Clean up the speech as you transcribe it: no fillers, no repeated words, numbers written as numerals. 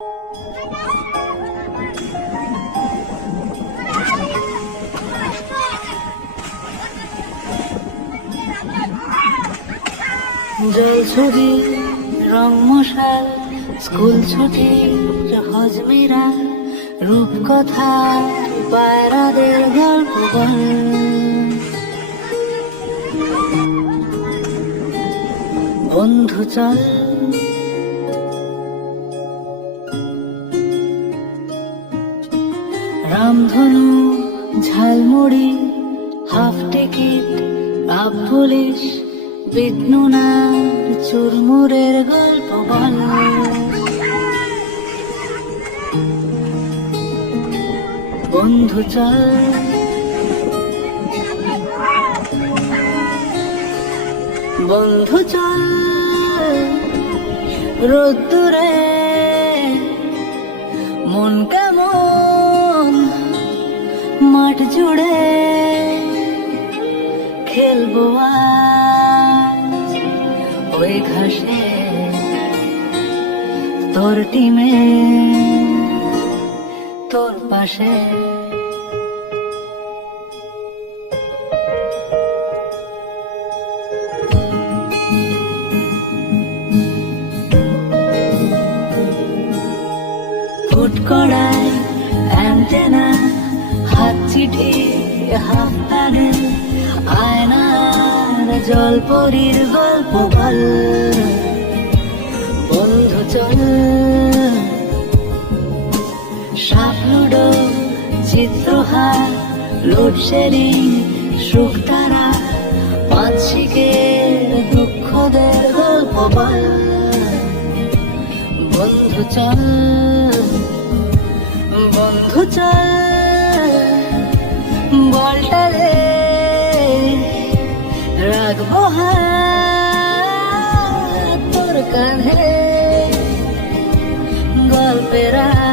জল ছবি রং মশাল স্কুল ছুটি হজমিরা রূপকথা পায়রাদের গল্প বল বন্ধু চল রামধনু ঝালমুড়ি হাফ টিকিট আপ পুলিশ বিষ্ণুনার চুরমুরের গল্প বল বন্ধু চল বন্ধু চল রোদ্দুরে মন কেমন মাঠ জুড়ে খেলবো আজ ওই ঘাসে তোর টিমে তোর পাশে ফুট কড়াই অ্যান্টেনা হাত চিঠি হাফ প্যাডেল আয়নার জলপরীর গল্প বল বন্ধু চল সাপ লুডো চিত্রহার লোডশেডিং সুখ তারা পাঁচিকের দুঃখদের গল্প বল বন্ধু চল বন্ধু চল বলটা রে রাখবো হাত তোর কাঁধে গল্পেরা